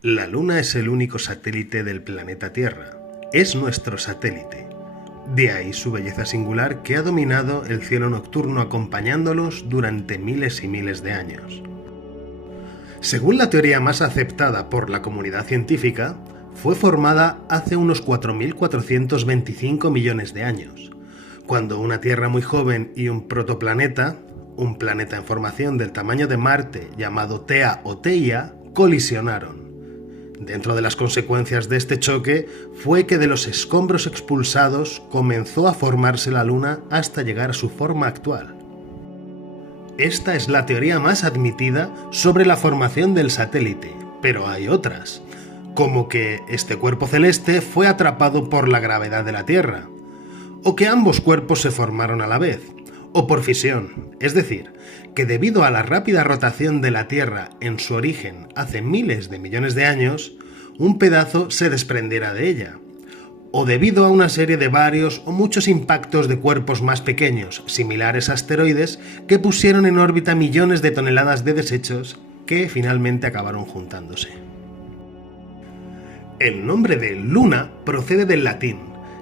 La Luna es el único satélite del planeta Tierra. Es nuestro satélite. De ahí su belleza singular que ha dominado el cielo nocturno acompañándolos durante miles y miles de años. Según la teoría más aceptada por la comunidad científica, fue formada hace unos 4.425 millones de años, cuando una Tierra muy joven y un protoplaneta, un planeta en formación del tamaño de Marte llamado Tea o Theia, colisionaron. Dentro de las consecuencias de este choque fue que de los escombros expulsados comenzó a formarse la Luna hasta llegar a su forma actual. Esta es la teoría más admitida sobre la formación del satélite, pero hay otras, como que este cuerpo celeste fue atrapado por la gravedad de la Tierra, o que ambos cuerpos se formaron a la vez, o por fisión, es decir, que debido a la rápida rotación de la Tierra en su origen hace miles de millones de años, un pedazo se desprendiera de ella, o debido a una serie de varios o muchos impactos de cuerpos más pequeños, similares a asteroides, que pusieron en órbita millones de toneladas de desechos que finalmente acabaron juntándose. El nombre de Luna procede del latín,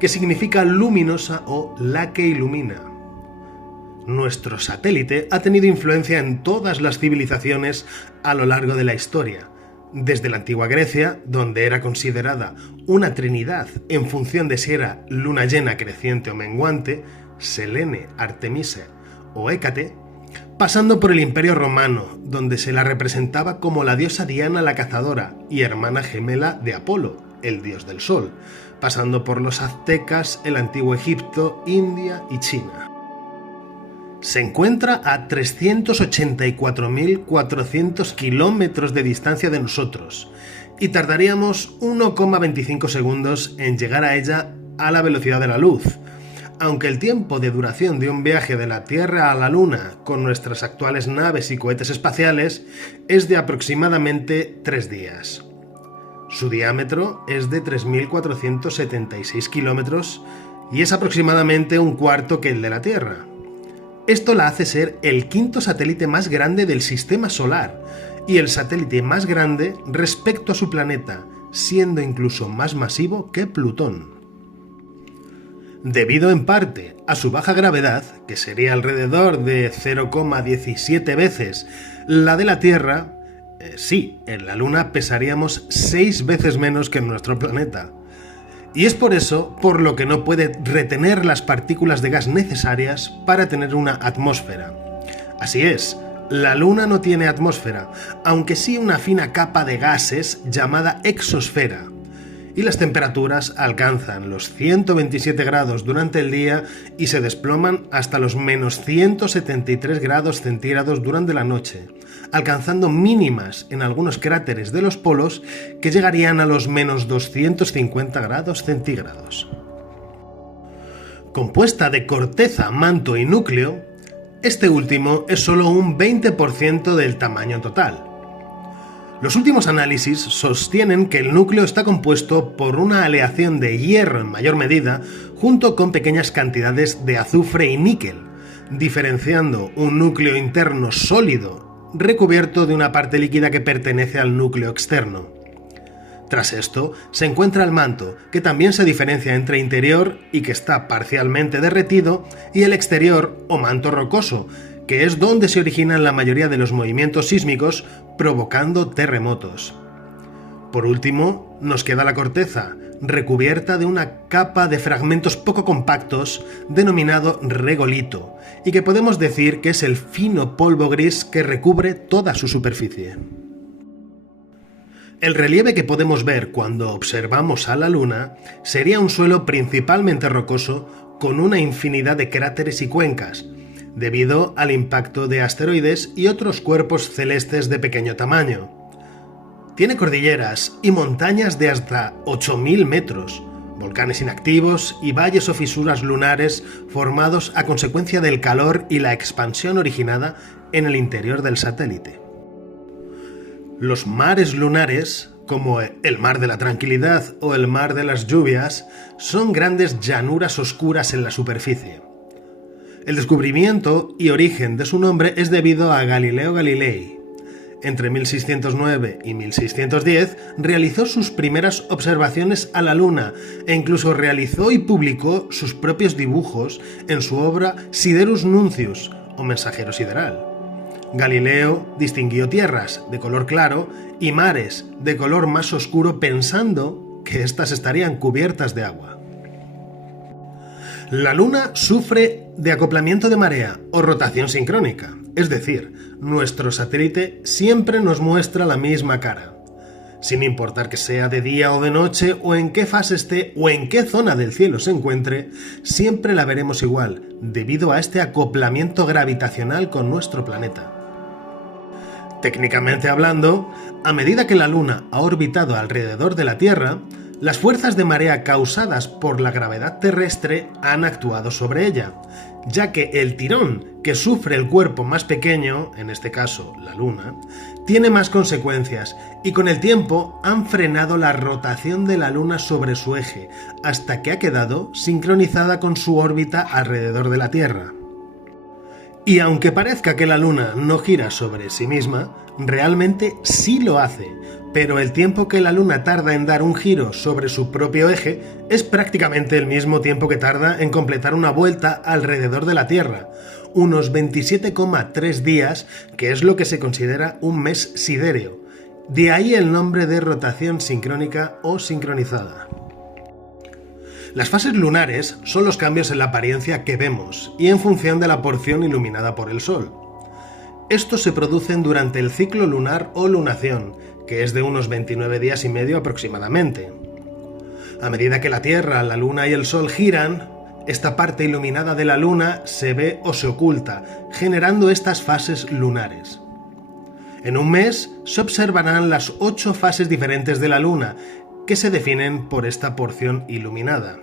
que significa luminosa o la que ilumina. Nuestro satélite ha tenido influencia en todas las civilizaciones a lo largo de la historia, desde la antigua Grecia, donde era considerada una trinidad en función de si era luna llena creciente o menguante, Selene, Artemisa o Hécate, pasando por el Imperio Romano, donde se la representaba como la diosa Diana la cazadora y hermana gemela de Apolo, el dios del sol, pasando por los aztecas, el antiguo Egipto, India y China. Se encuentra a 384.400 kilómetros de distancia de nosotros y tardaríamos 1,25 segundos en llegar a ella a la velocidad de la luz, aunque el tiempo de duración de un viaje de la Tierra a la Luna con nuestras actuales naves y cohetes espaciales es de aproximadamente 3 días. Su diámetro es de 3.476 kilómetros y es aproximadamente un cuarto que el de la Tierra. Esto la hace ser el quinto satélite más grande del sistema solar y el satélite más grande respecto a su planeta, siendo incluso más masivo que Plutón. Debido en parte a su baja gravedad, que sería alrededor de 0,17 veces la de la Tierra, en la Luna pesaríamos 6 veces menos que en nuestro planeta. Y es por eso por lo que no puede retener las partículas de gas necesarias para tener una atmósfera. Así es, la Luna no tiene atmósfera, aunque sí una fina capa de gases llamada exosfera. Y las temperaturas alcanzan los 127 grados durante el día y se desploman hasta los menos 173 grados centígrados durante la noche, alcanzando mínimas en algunos cráteres de los polos que llegarían a los menos 250 grados centígrados. Compuesta de corteza, manto y núcleo, este último es solo un 20% del tamaño total. Los últimos análisis sostienen que el núcleo está compuesto por una aleación de hierro en mayor medida junto con pequeñas cantidades de azufre y níquel, diferenciando un núcleo interno sólido recubierto de una parte líquida que pertenece al núcleo externo. Tras esto, se encuentra el manto, que también se diferencia entre interior y que está parcialmente derretido, y el exterior o manto rocoso, que es donde se originan la mayoría de los movimientos sísmicos, provocando terremotos. Por último, nos queda la corteza, recubierta de una capa de fragmentos poco compactos denominado regolito, y que podemos decir que es el fino polvo gris que recubre toda su superficie. El relieve que podemos ver cuando observamos a la Luna sería un suelo principalmente rocoso con una infinidad de cráteres y cuencas, debido al impacto de asteroides y otros cuerpos celestes de pequeño tamaño. Tiene cordilleras y montañas de hasta 8.000 metros, volcanes inactivos y valles o fisuras lunares formados a consecuencia del calor y la expansión originada en el interior del satélite. Los mares lunares, como el Mar de la Tranquilidad o el Mar de las Lluvias, son grandes llanuras oscuras en la superficie. El descubrimiento y origen de su nombre es debido a Galileo Galilei. entre 1609 y 1610, realizó sus primeras observaciones a la Luna e incluso realizó y publicó sus propios dibujos en su obra Siderus Nuncius, o Mensajero Sideral. Galileo distinguió tierras de color claro y mares de color más oscuro pensando que éstas estarían cubiertas de agua. La Luna sufre de acoplamiento de marea o rotación sincrónica, es decir, nuestro satélite siempre nos muestra la misma cara. Sin importar que sea de día o de noche, o en qué fase esté o en qué zona del cielo se encuentre, siempre la veremos igual, debido a este acoplamiento gravitacional con nuestro planeta. Técnicamente hablando, a medida que la Luna ha orbitado alrededor de la Tierra, las fuerzas de marea causadas por la gravedad terrestre han actuado sobre ella, ya que el tirón que sufre el cuerpo más pequeño, en este caso la Luna, tiene más consecuencias y con el tiempo han frenado la rotación de la Luna sobre su eje, hasta que ha quedado sincronizada con su órbita alrededor de la Tierra. Y aunque parezca que la Luna no gira sobre sí misma, realmente sí lo hace, pero el tiempo que la Luna tarda en dar un giro sobre su propio eje es prácticamente el mismo tiempo que tarda en completar una vuelta alrededor de la Tierra, unos 27,3 días, que es lo que se considera un mes sidéreo. De ahí el nombre de rotación sincrónica o sincronizada. Las fases lunares son los cambios en la apariencia que vemos y en función de la porción iluminada por el Sol. Estos se producen durante el ciclo lunar o lunación, que es de unos 29 días y medio aproximadamente. A medida que la Tierra, la Luna y el Sol giran, esta parte iluminada de la Luna se ve o se oculta, generando estas fases lunares. En un mes se observarán las 8 fases diferentes de la Luna, que se definen por esta porción iluminada.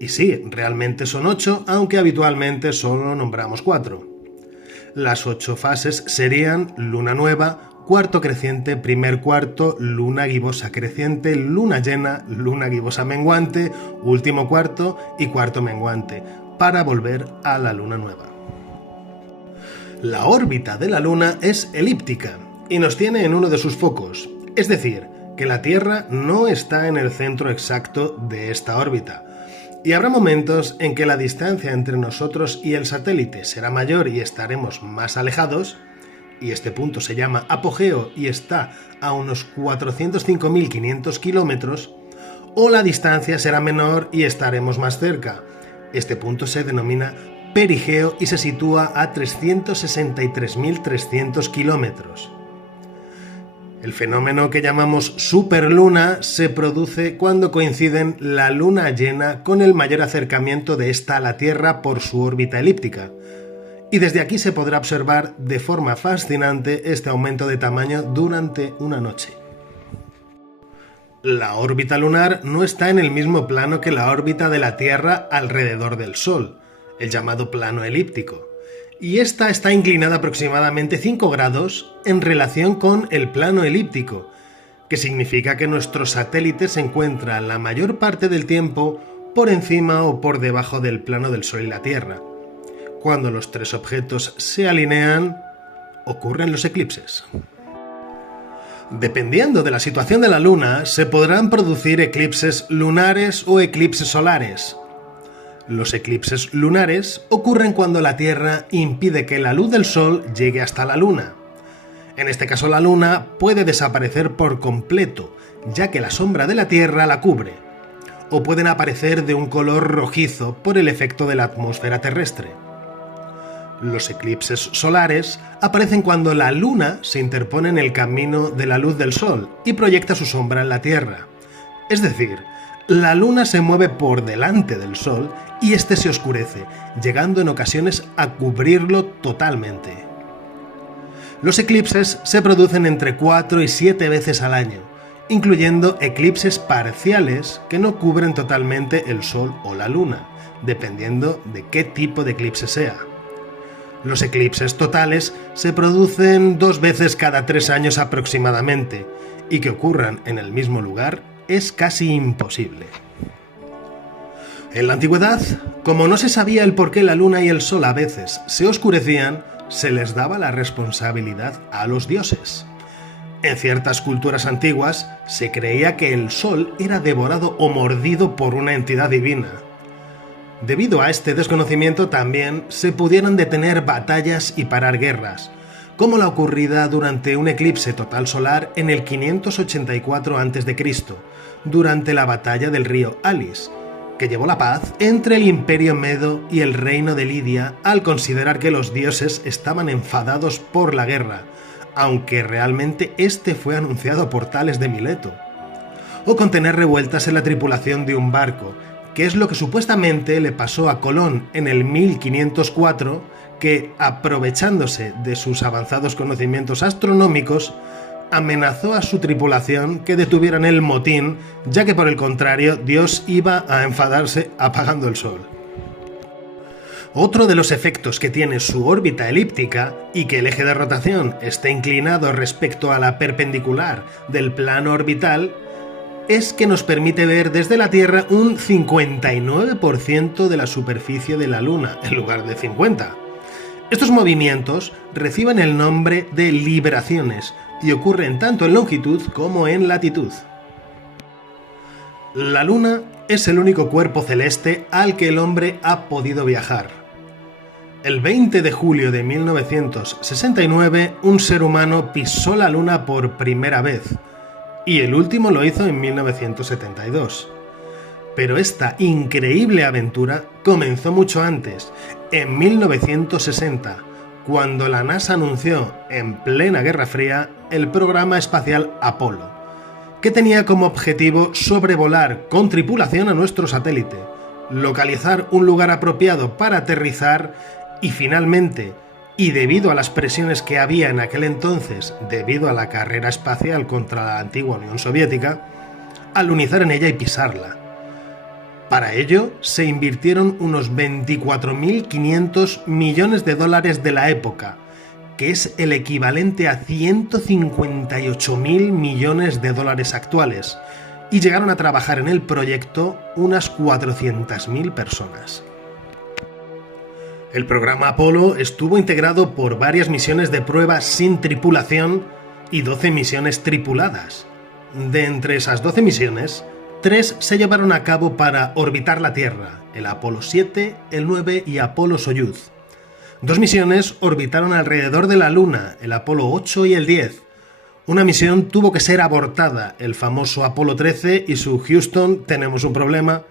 Y sí, realmente son 8, aunque habitualmente solo nombramos 4. Las 8 fases serían luna nueva, cuarto creciente, primer cuarto, luna gibosa creciente, luna llena, luna gibosa menguante, último cuarto y cuarto menguante, para volver a la luna nueva. La órbita de la Luna es elíptica y nos tiene en uno de sus focos, es decir, que la Tierra no está en el centro exacto de esta órbita, y habrá momentos en que la distancia entre nosotros y el satélite será mayor y estaremos más alejados, y este punto se llama apogeo y está a unos 405.500 kilómetros, o la distancia será menor y estaremos más cerca. Este punto se denomina perigeo y se sitúa a 363.300 kilómetros. El fenómeno que llamamos superluna se produce cuando coinciden la luna llena con el mayor acercamiento de esta a la Tierra por su órbita elíptica. Y desde aquí se podrá observar de forma fascinante este aumento de tamaño durante una noche. La órbita lunar no está en el mismo plano que la órbita de la Tierra alrededor del Sol, el llamado plano elíptico, y esta está inclinada aproximadamente 5 grados en relación con el plano elíptico, que significa que nuestro satélite se encuentra la mayor parte del tiempo por encima o por debajo del plano del Sol y la Tierra. Cuando los 3 objetos se alinean, ocurren los eclipses. Dependiendo de la situación de la Luna, se podrán producir eclipses lunares o eclipses solares. Los eclipses lunares ocurren cuando la Tierra impide que la luz del Sol llegue hasta la Luna. En este caso, la Luna puede desaparecer por completo, ya que la sombra de la Tierra la cubre, o pueden aparecer de un color rojizo por el efecto de la atmósfera terrestre. Los eclipses solares aparecen cuando la Luna se interpone en el camino de la luz del Sol y proyecta su sombra en la Tierra. Es decir, la Luna se mueve por delante del Sol y éste se oscurece, llegando en ocasiones a cubrirlo totalmente. Los eclipses se producen entre 4 y 7 veces al año, incluyendo eclipses parciales que no cubren totalmente el Sol o la Luna, dependiendo de qué tipo de eclipse sea. Los eclipses totales se producen 2 veces cada 3 años aproximadamente, y que ocurran en el mismo lugar es casi imposible. En la antigüedad, como no se sabía el por qué la Luna y el Sol a veces se oscurecían, se les daba la responsabilidad a los dioses. En ciertas culturas antiguas se creía que el sol era devorado o mordido por una entidad divina. Debido a este desconocimiento también se pudieron detener batallas y parar guerras, como la ocurrida durante un eclipse total solar en el 584 a.C., durante la batalla del río Alis, que llevó la paz entre el Imperio Medo y el Reino de Lidia al considerar que los dioses estaban enfadados por la guerra, aunque realmente este fue anunciado por Tales de Mileto. O contener revueltas en la tripulación de un barco, que es lo que supuestamente le pasó a Colón en el 1504, que, aprovechándose de sus avanzados conocimientos astronómicos, amenazó a su tripulación que detuvieran el motín, ya que por el contrario Dios iba a enfadarse apagando el sol. Otro de los efectos que tiene su órbita elíptica y que el eje de rotación esté inclinado respecto a la perpendicular del plano orbital es que nos permite ver desde la Tierra un 59% de la superficie de la Luna, en lugar de 50%. Estos movimientos reciben el nombre de libraciones y ocurren tanto en longitud como en latitud. La Luna es el único cuerpo celeste al que el hombre ha podido viajar. El 20 de julio de 1969, un ser humano pisó la Luna por primera vez, y el último lo hizo en 1972. Pero esta increíble aventura comenzó mucho antes, en 1960, cuando la NASA anunció, en plena Guerra Fría, el programa espacial Apolo, que tenía como objetivo sobrevolar con tripulación a nuestro satélite, localizar un lugar apropiado para aterrizar y finalmente, y debido a las presiones que había en aquel entonces debido a la carrera espacial contra la antigua Unión Soviética, alunizar en ella y pisarla. Para ello se invirtieron unos 24.500 millones de dólares de la época, que es el equivalente a 158.000 millones de dólares actuales, y llegaron a trabajar en el proyecto unas 400.000 personas. El programa Apolo estuvo integrado por varias misiones de prueba sin tripulación y 12 misiones tripuladas. De entre esas 12 misiones, 3 se llevaron a cabo para orbitar la Tierra, el Apolo 7, el 9 y Apolo-Soyuz. 2 misiones orbitaron alrededor de la Luna, el Apolo 8 y el 10. Una misión tuvo que ser abortada, el famoso Apolo 13 y su Houston, tenemos un problema.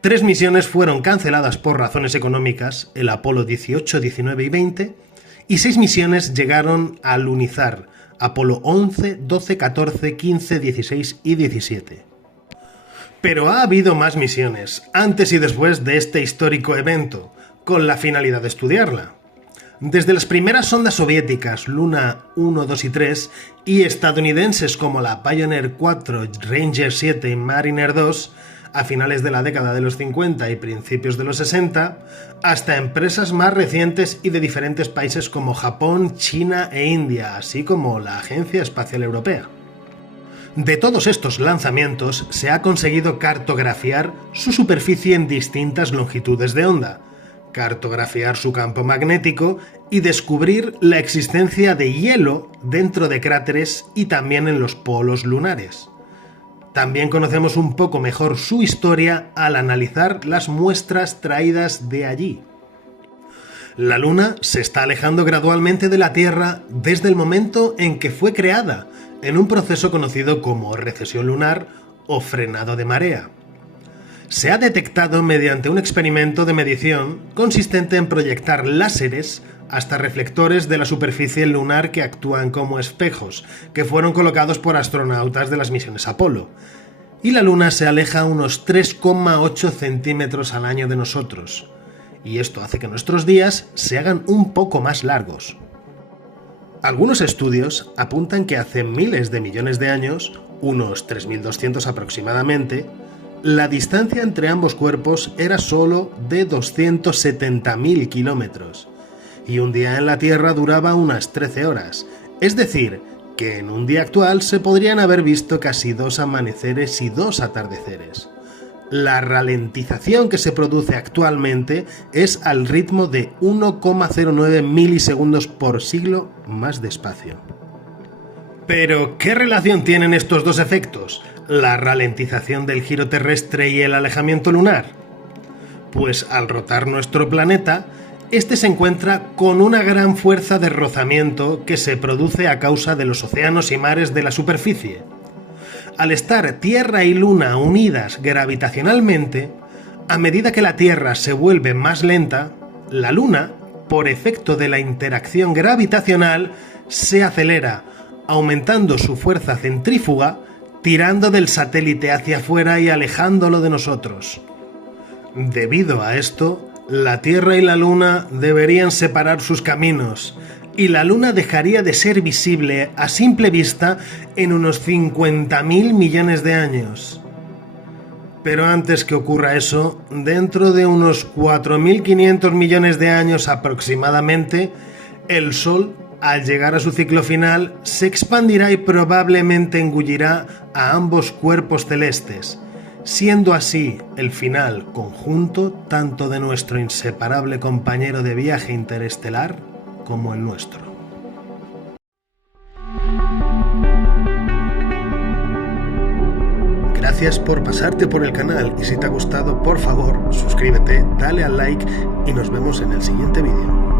3 misiones fueron canceladas por razones económicas, el Apolo 18, 19 y 20, y 6 misiones llegaron a lunizar, Apolo 11, 12, 14, 15, 16 y 17. Pero ha habido más misiones, antes y después de este histórico evento, con la finalidad de estudiarla. Desde las primeras sondas soviéticas, Luna 1, 2 y 3, y estadounidenses como la Pioneer 4, Ranger 7 y Mariner 2, a finales de la década de los 50 y principios de los 60, hasta empresas más recientes y de diferentes países como Japón, China e India, así como la Agencia Espacial Europea. De todos estos lanzamientos se ha conseguido cartografiar su superficie en distintas longitudes de onda, cartografiar su campo magnético y descubrir la existencia de hielo dentro de cráteres y también en los polos lunares. También conocemos un poco mejor su historia al analizar las muestras traídas de allí. La Luna se está alejando gradualmente de la Tierra desde el momento en que fue creada, en un proceso conocido como recesión lunar o frenado de marea. Se ha detectado mediante un experimento de medición consistente en proyectar láseres hasta reflectores de la superficie lunar que actúan como espejos, que fueron colocados por astronautas de las misiones Apolo. Y la Luna se aleja unos 3,8 centímetros al año de nosotros. Y esto hace que nuestros días se hagan un poco más largos. Algunos estudios apuntan que hace miles de millones de años, unos 3.200 aproximadamente, la distancia entre ambos cuerpos era solo de 270.000 kilómetros. Y un día en la Tierra duraba unas 13 horas, es decir, que en un día actual se podrían haber visto casi 2 amaneceres y 2 atardeceres. La ralentización que se produce actualmente es al ritmo de 1,09 milisegundos por siglo más despacio. Pero, ¿qué relación tienen estos dos efectos? ¿La ralentización del giro terrestre y el alejamiento lunar? Pues al rotar nuestro planeta, este se encuentra con una gran fuerza de rozamiento que se produce a causa de los océanos y mares de la superficie. Al estar Tierra y Luna unidas gravitacionalmente, a medida que la Tierra se vuelve más lenta, la Luna, por efecto de la interacción gravitacional, se acelera, aumentando su fuerza centrífuga, tirando del satélite hacia afuera y alejándolo de nosotros. Debido a esto, la Tierra y la Luna deberían separar sus caminos, y la Luna dejaría de ser visible a simple vista en unos 50.000 millones de años. Pero antes que ocurra eso, dentro de unos 4.500 millones de años aproximadamente, el Sol, al llegar a su ciclo final, se expandirá y probablemente engullirá a ambos cuerpos celestes, siendo así el final conjunto tanto de nuestro inseparable compañero de viaje interestelar como el nuestro. Gracias por pasarte por el canal y si te ha gustado, por favor, suscríbete, dale al like y nos vemos en el siguiente vídeo.